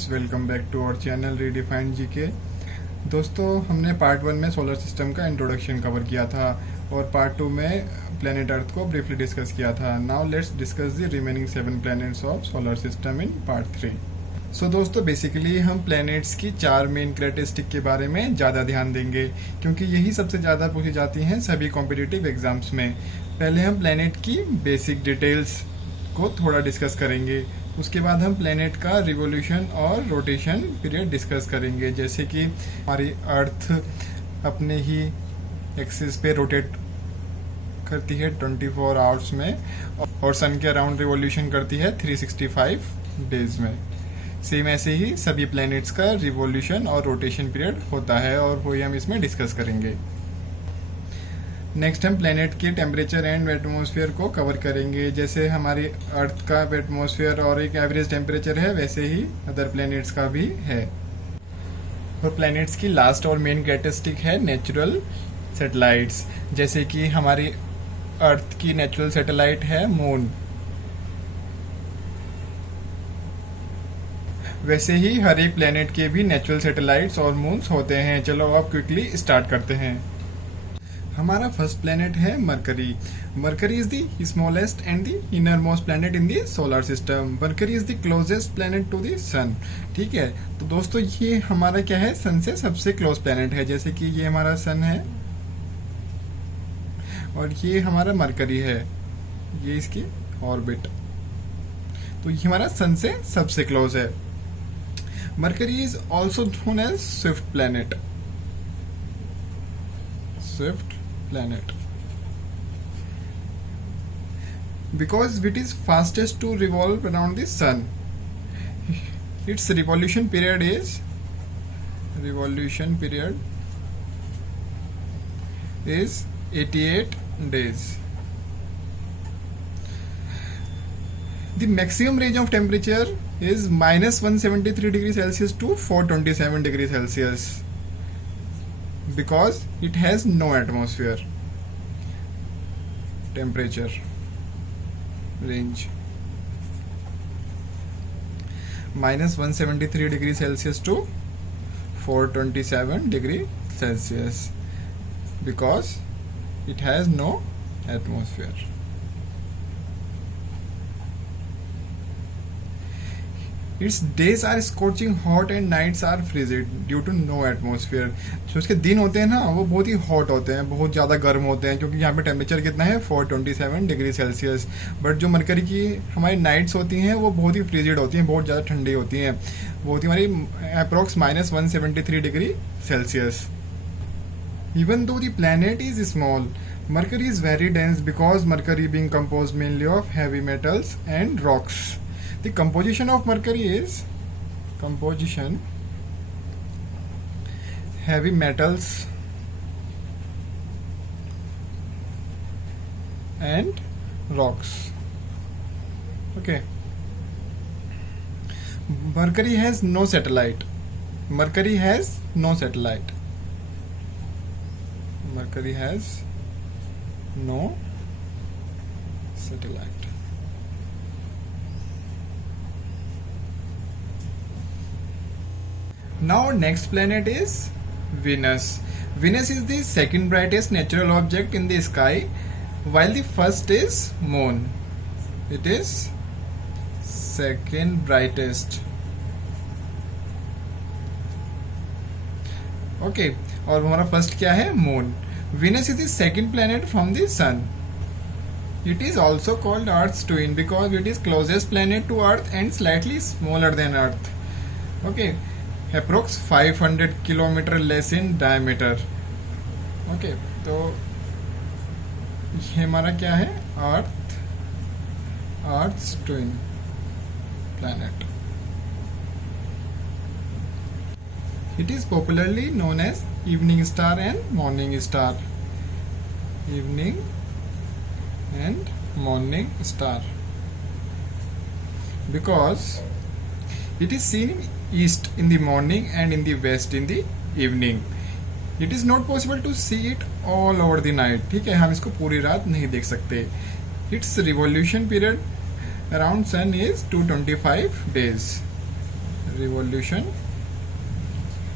Friends, welcome back to our channel redefined GK. दोस्तों, हमने part 1 में सोलर सिस्टम का इंट्रोडक्शन कवर किया था और पार्ट 2 में प्लेनेट अर्थ को ब्रीफली डिस्कस किया था। Now let's discuss the remaining 7 planets of solar system in part 3। सो दोस्तों, बेसिकली हम प्लैनेट्स की 4 मेन कैरेक्टरिस्टिक के बारे में ज़्यादा ध्यान देंगे क्योंकि यही सबसे ज़्यादा पूछी जाती हैं सभी कॉम्पिटिटिव एग्जाम्स में। पहले हम प्लैनेट की बेसिक डिटेल्स को थोड़ा डिस्कस करेंगे, उसके बाद हम प्लेनेट का रिवोल्यूशन और रोटेशन पीरियड डिस्कस करेंगे, जैसे कि हमारी अर्थ अपने ही एक्सिस पे रोटेट करती है 24 आवर्स में और सन के अराउंड रिवोल्यूशन करती है 365 डेज में। सेम ऐसे ही सभी प्लैनेट्स का रिवोल्यूशन और रोटेशन पीरियड होता है और वही हम इसमें डिस्कस करेंगे। नेक्स्ट हम प्लेनेट के टेम्परेचर एंड एटमॉस्फेयर को कवर करेंगे। जैसे हमारी अर्थ का एटमॉस्फेयर और एक एवरेज टेम्परेचर है, वैसे ही अदर प्लैनेट्स का भी है। और प्लैनेट्स की लास्ट और मेन कैरेक्टरिस्टिक है नेचुरल सैटेलाइट्स। जैसे कि हमारी अर्थ की नेचुरल सैटेलाइट है मून, वैसे ही हर एक प्लैनेट के भी नेचुरल सैटेलाइट्स और मून्स होते हैं। चलो अब क्विकली स्टार्ट करते हैं। हमारा फर्स्ट प्लेनेट है Mercury. Mercury is the smallest and the innermost planet in the solar system. Mercury is the closest planet to the sun. ठीक है, तो दोस्तों ये हमारा क्या है, सन से सबसे क्लोज प्लेनेट है। जैसे कि ये हमारा सन है और ये हमारा मरकरी है, ये इसकी ऑर्बिट, तो ये हमारा सन से सबसे क्लोज है। Mercury is also known as swift planet. Swift planet because it is fastest to revolve around the sun. Its revolution period is 88 days. The maximum range of temperature is -173 degrees Celsius to 427 degrees Celsius because it has no atmosphere. Temperature range -173 degrees Celsius to 427 degree Celsius because it has no atmosphere. Its days are scorching hot and nights are frigid due to no atmosphere. जो उसके दिन होते हैं ना, वो बहुत ही hot होते हैं, बहुत ज़्यादा गर्म होते हैं क्योंकि यहाँ पे टेम्परेचर कितना है 427 डिग्री सेल्सियस। बट जो मरकरी की हमारी नाइट्स होती हैं वो बहुत ही फ्रिजिड होती हैं, बहुत ज़्यादा ठंडी होती हैं, वो होती हमारी approx -173 degree Celsius. Even though the planet is small, Mercury is very dense because Mercury being composed mainly of heavy metals and rocks. The composition of Mercury is heavy metals and rocks. Okay. Mercury has no satellite. Mercury has no satellite. Mercury has no satellite. Now next planet is Venus. Venus is the second brightest natural object in the sky, while the first is Moon. It is second brightest. Okay, और हमारा first क्या है, Moon. Venus is the second planet from the Sun. It is also called Earth's twin because it is closest planet to Earth and slightly smaller than Earth. Okay. Approx 500 kilometre less in diameter. Okay, तो ये हमारा क्या है, Earth's twin planet. It is popularly known as evening star and morning star. Evening and morning star because it is seen in east in the morning and in the west in the evening. It is not possible to see it all over the night. ठीक है, हम इसको पूरी रात नहीं देख सकते। Its revolution period around sun is 225 days. Revolution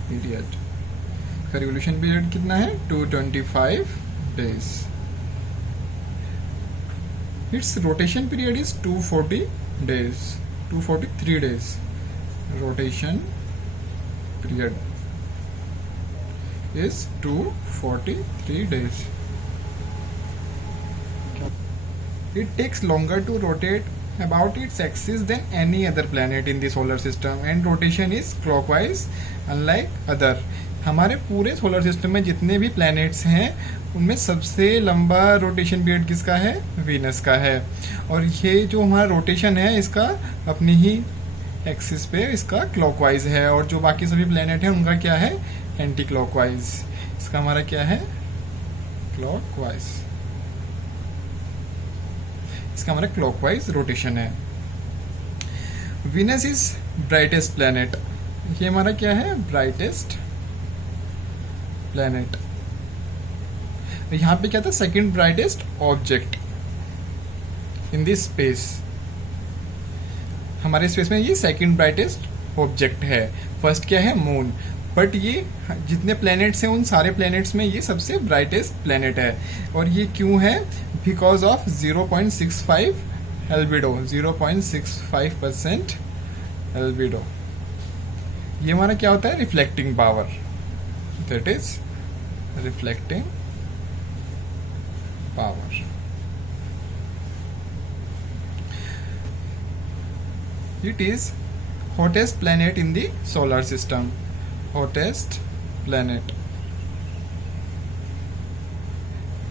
period. का रिवॉल्यूशन पीरियड कितना है? 225 days. Its rotation period is 240 days, 243 days. Rotation period is 243 days. It takes longer to rotate about its axis than any other planet in the solar system, and rotation is clockwise unlike other. हमारे पूरे solar system में जितने भी planets हैं उनमें सबसे लंबा rotation period किसका है? वीनस का है। और ये जो हमारा रोटेशन है इसका अपनी ही एक्सिस पे इसका क्लॉकवाइज है, और जो बाकी सभी प्लैनेट हैं उनका क्या है? Anti clockwise. इसका हमारा क्या है? क्लॉकवाइज। इसका हमारा क्लॉकवाइज रोटेशन है। Venus is brightest planet. ये हमारा क्या है? Brightest planet. यहाँ पे क्या था? Second brightest object in this space. हमारे स्पेस में ये सेकंड ब्राइटेस्ट ऑब्जेक्ट है। फर्स्ट क्या है? मून। बट ये जितने प्लैनेट्स हैं उन सारे प्लैनेट्स में ये सबसे ब्राइटेस्ट प्लैनेट है। और ये क्यों है? Because of 0.65 albedo, 0.65% albedo. ये हमारा क्या होता है? Reflecting power. That is reflecting power. It is hottest planet in the solar system. Hottest planet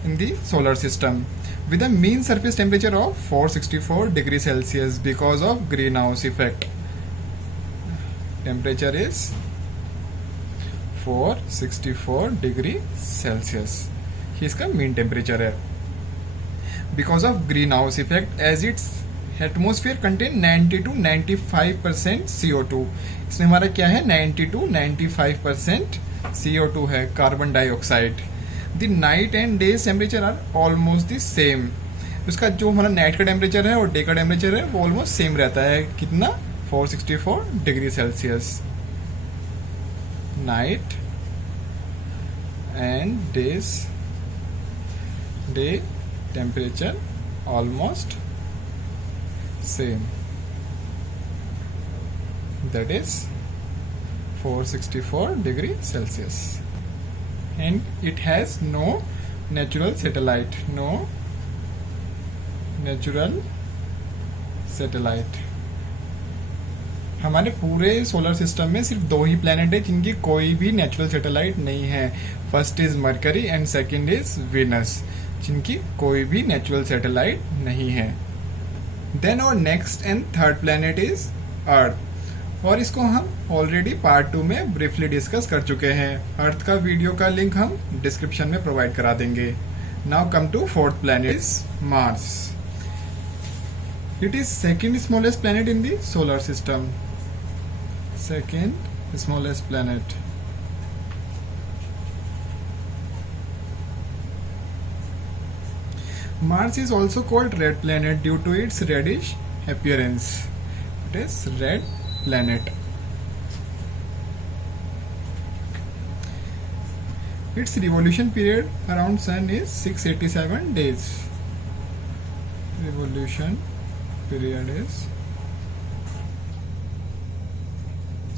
in the solar system with a mean surface temperature of 464 degrees Celsius because of greenhouse effect. Temperature is 464 degree Celsius. ये इसका mean temperature है। Because of green house effect as its atmosphere contain 90 to 95% CO2। इसमें हमारा क्या है? 90 to 95% CO2 है, carbon dioxide. The night and day temperature are almost the same. उसका जो हमारा नाइट का टेम्परेचर है और डे का टेम्परेचर है वो ऑलमोस्ट सेम रहता है। कितना? 464 degree Celsius. night and day temperature almost same, that is 464 degree Celsius, and it has no natural satellite, हमारे पूरे सोलर सिस्टम में सिर्फ 2 ही प्लैनेट है जिनकी कोई भी नेचुरल सैटेलाइट नहीं है। First is Mercury and second is Venus, जिनकी कोई भी नेचुरल सैटेलाइट नहीं है। देन और next and third planet is Earth, और इसको हम ऑलरेडी पार्ट 2 में ब्रीफली डिस्कस कर चुके हैं। अर्थ का वीडियो का लिंक हम डिस्क्रिप्शन में प्रोवाइड करा देंगे। Now come to fourth planet is Mars. It is second smallest planet in the solar system. Second smallest planet. Mars is also called red planet due to its reddish appearance. It is red planet. Its revolution period around Sun is 687 days. Revolution period is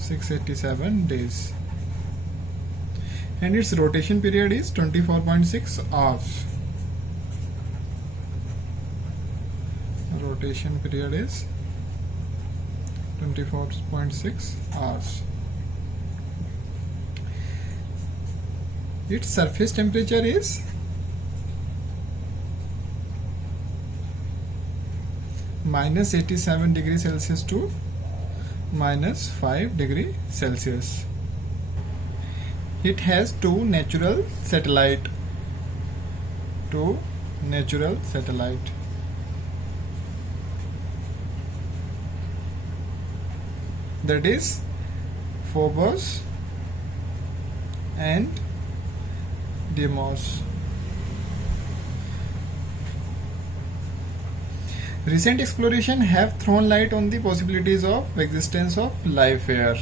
687 days, and its rotation period is 24.6 hours. Rotation period is 24.6 hours. Its surface temperature is -87 degrees Celsius to -5 degree Celsius. It has two natural satellite. That is Phobos and Deimos. Recent exploration have thrown light on the possibilities of existence of life here.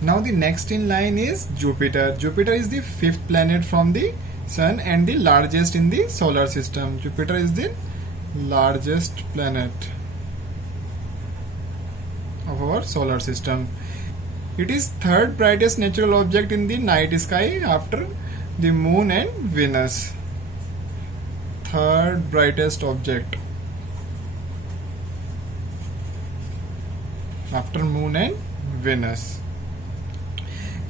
Now the next in line is Jupiter. Jupiter is the fifth planet from the Sun and the largest in the solar system. Jupiter is the largest planet of our solar system. It is third brightest natural object in the night sky after the Moon and Venus. Third brightest object after Moon and Venus.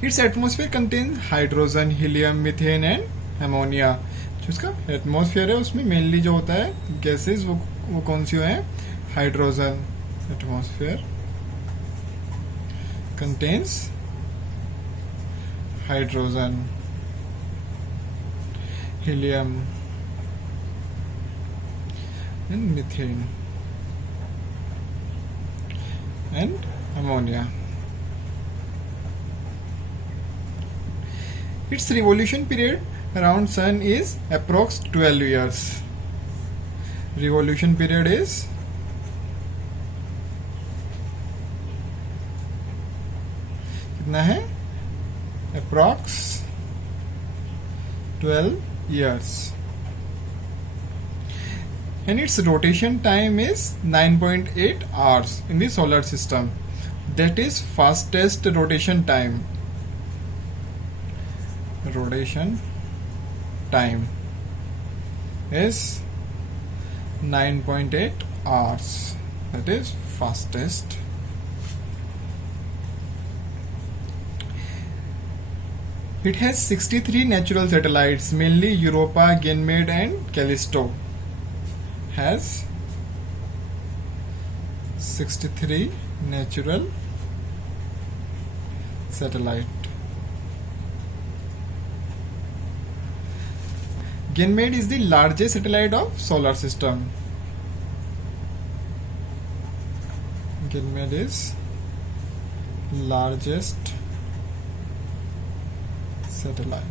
Its atmosphere contains hydrogen, helium, methane and ammonia. जो इसका atmosphere है उसमें mainly जो होता है gases वो कौन सी है? Hydrogen. Atmosphere contains hydrogen, helium and methane and ammonia. Its revolution period around Sun is approx 12 years. Revolution period is कितना है? Approx 12 years. And its rotation time is 9.8 hours in the solar system. That is fastest rotation time. Rotation time is 9.8 hours. That is fastest. It has 63 natural satellites, mainly Europa, Ganymede and Callisto. Has 63 natural satellite. Ganymede is the largest satellite of solar system. Ganymede is largest satellite.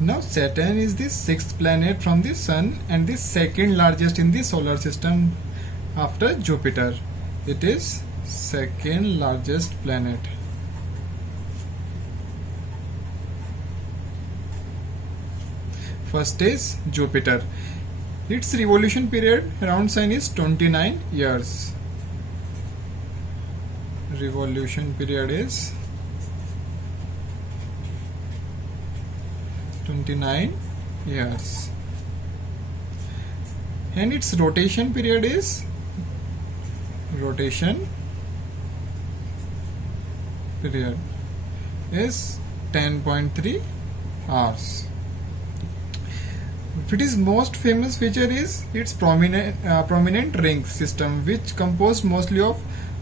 Now Saturn is the sixth planet from the Sun and the second largest in the solar system after Jupiter. It is second largest planet. First is Jupiter. Its revolution period around Sun is 29 years. Revolution period is 29 years. And its rotation period is 10.3 hours. Its most famous feature is its prominent ring system, which composed mostly of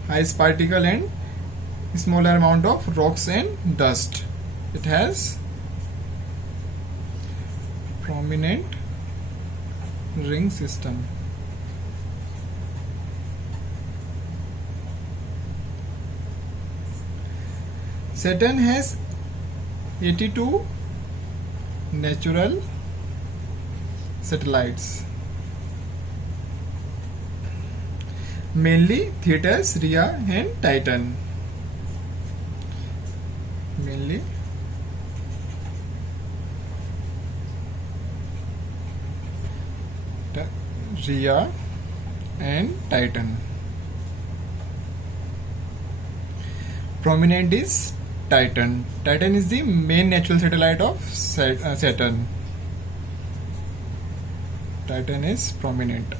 ice particle and smaller amount of rocks and dust. It has prominent ring system. Saturn has 82 natural satellites, mainly Thetis, Rhea and Titan. Mainly Rhea and Titan. Prominent is Titan. Titan is the main natural satellite of Saturn. Titan is prominent.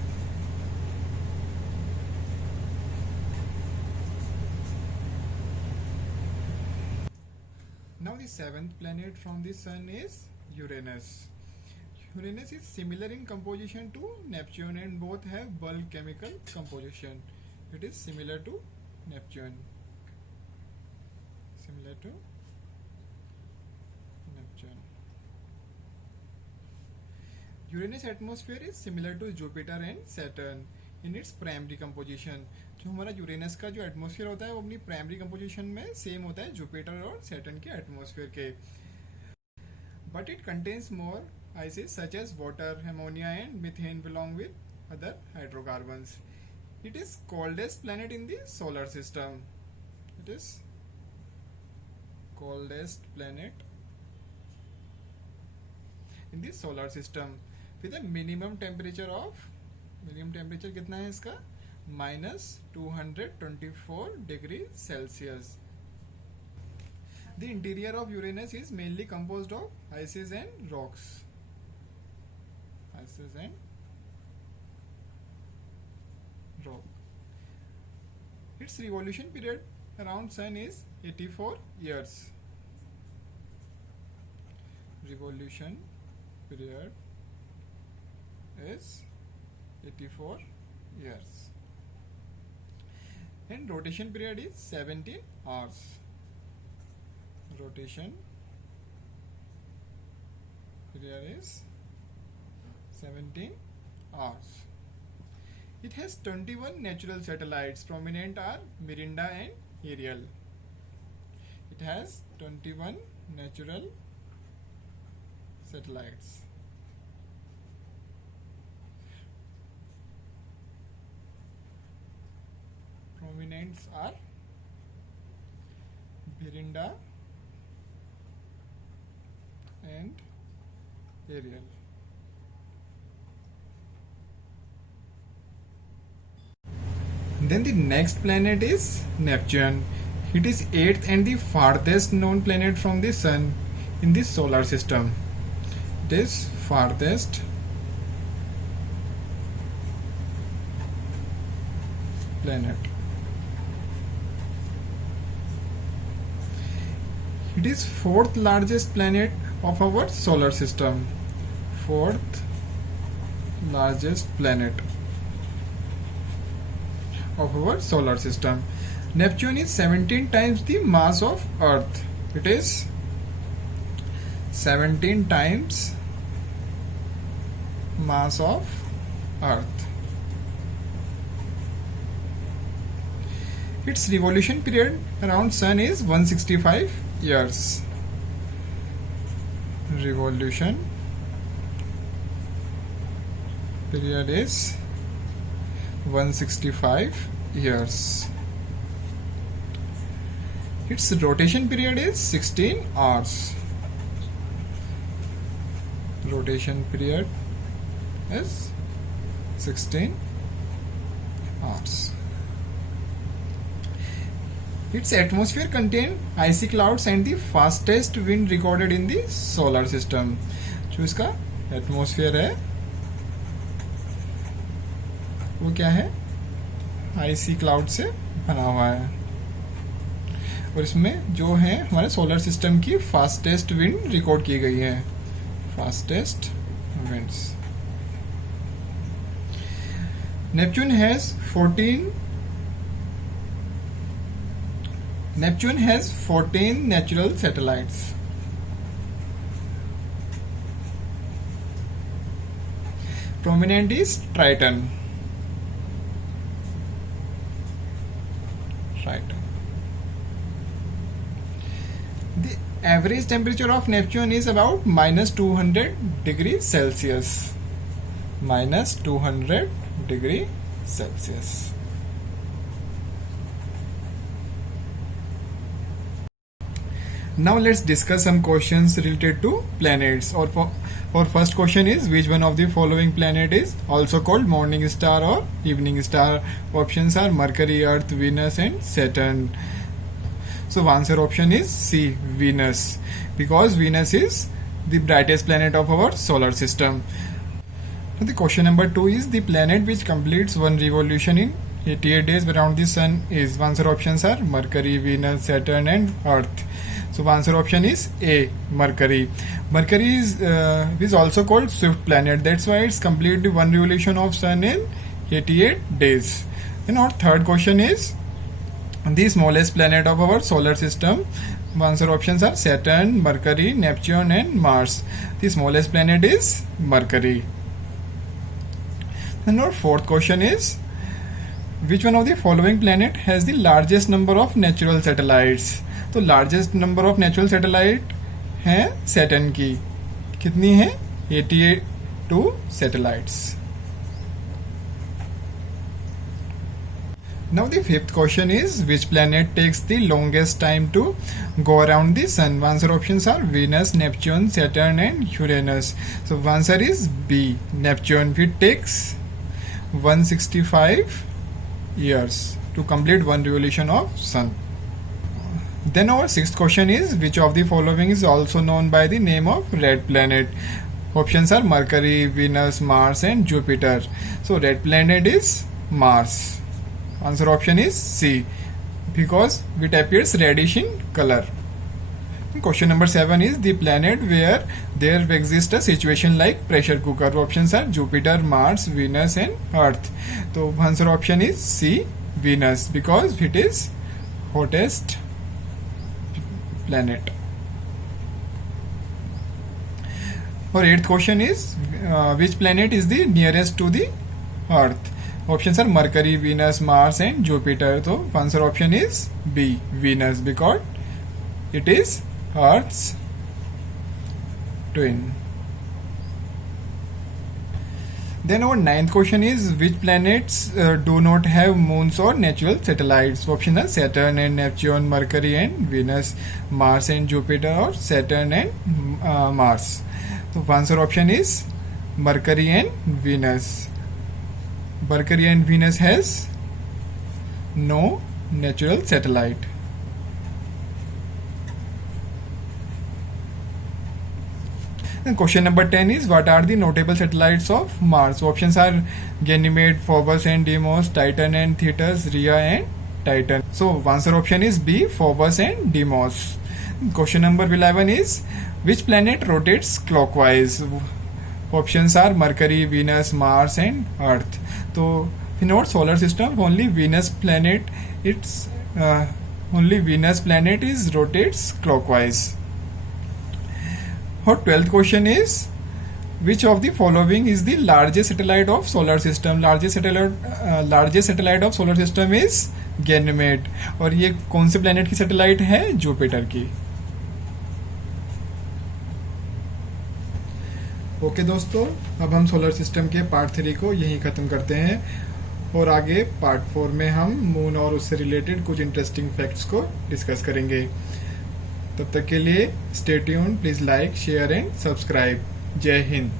Now the seventh planet from the Sun is Uranus. Uranus is similar in composition to Neptune and both have bulk chemical composition. It is similar to Neptune. Similar to Neptune. Uranus atmosphere is similar to Jupiter and Saturn in its primary composition. जो हमारा Uranus का जो atmosphere होता है वो अपनी primary composition में same होता है जुपिटर और सैटर्न के एटमॉस्फेयर के. but it contains more ices such as water, ammonia and methane belong with other hydrocarbons. It is coldest planet in the solar system. It is coldest planet in the solar system with a minimum temperature कितना है इसका -224 degree Celsius. The interior of Uranus is mainly composed of ices and rocks. Ices and rock. Its revolution period around Sun is 84 years. Revolution period is 84 years. And rotation period is 17 hours. Rotation period is 17 hours. It has 21 natural satellites. Prominent are Mirinda and Ariel. It has 21 natural satellites. Prominents are Mirinda and Ariel. Then the next planet is Neptune. It is 8th and the farthest known planet from the Sun in the solar system. It is farthest planet. It is 4th largest planet of our solar system. 4th largest planet of our solar system. Neptune is 17 times the mass of Earth. It is 17 times mass of Earth. Its revolution period around Sun is 165 years. Revolution period is 165 years. Its rotation period is 16 hours. Rotation period is 16 hours. Its atmosphere contains icy clouds and the fastest wind recorded in the solar system. जो इसका atmosphere है वो क्या है, IC cloud से बना हुआ है और इसमें जो है हमारे सोलर सिस्टम की फास्टेस्ट विंड रिकॉर्ड की गई है. Fastest winds. Neptune has 14 natural satellites. Prominent is Triton. The average temperature of Neptune is about -200 degrees Celsius. -200 degrees Celsius. Now let's discuss some questions related to planets. Our first question is, which one of the following planet is also called morning star or evening star? Options are Mercury, Earth, Venus and Saturn. So answer option is C, Venus, because Venus is the brightest planet of our solar system. The question number 2 is, the planet which completes one revolution in 88 days around the sun is. Answer options are Mercury, Venus, Saturn and Earth. So answer option is A, Mercury. Mercury is also called swift planet. That's why it's completed one revolution of sun in 88 days. And our third question is, the smallest planet of our solar system. Answer options are Saturn, Mercury, Neptune and Mars. The smallest planet is Mercury. And our fourth question is, which one of the following planet has the largest number of natural satellites? तो largest number of natural satellite है Saturn की. कितनी है? 82 satellites. Now the fifth question is, which planet takes the longest time to go around the sun? Answer options are Venus, Neptune, Saturn and Uranus. So answer is B, Neptune. It takes 165 years to complete one revolution of sun. Then our sixth question is, which of the following is also known by the name of red planet? Options are Mercury, Venus, Mars and Jupiter. So red planet is Mars. Answer option is C, because it appears reddish in color. Question number 7 is, the planet where there exists a situation like pressure cooker. Options are Jupiter, Mars, Venus and Earth. So answer option is C, Venus, because it is hottest planet. Our eighth question is, which planet is the nearest to the Earth? Options are Mercury, Venus, Mars and Jupiter. So answer option is B, Venus, because it is Earth's twin. Then our ninth question is, which planets do not have moons or natural satellites? Options are Saturn and Neptune, Mercury and Venus, Mars and Jupiter, or Saturn and Mars. So answer option is Mercury and Venus. Mercury and Venus has no natural satellite. And question number 10 is, what are the notable satellites of Mars? Options are Ganymede, Phobos and Deimos, Titan and Thetis, Rhea and Titan. So answer option is B, Phobos and Deimos. Question number 11 is, which planet rotates clockwise? Options are Mercury, Venus, Mars and Earth. So in our solar system, only Venus planet is rotates clockwise. Our 12th question is, which of the following is the largest satellite of solar system? Largest satellite of solar system is Ganymede. और ये कौन से planet की satellite है? Jupiter की. Okay दोस्तों, अब हम सोलर सिस्टम के पार्ट 3 को यहीं ख़त्म करते हैं और आगे पार्ट 4 में हम मून और उससे रिलेटेड कुछ इंटरेस्टिंग फैक्ट्स को डिस्कस करेंगे. तब तक के लिए stay tuned, please like, share and subscribe. जय हिंद.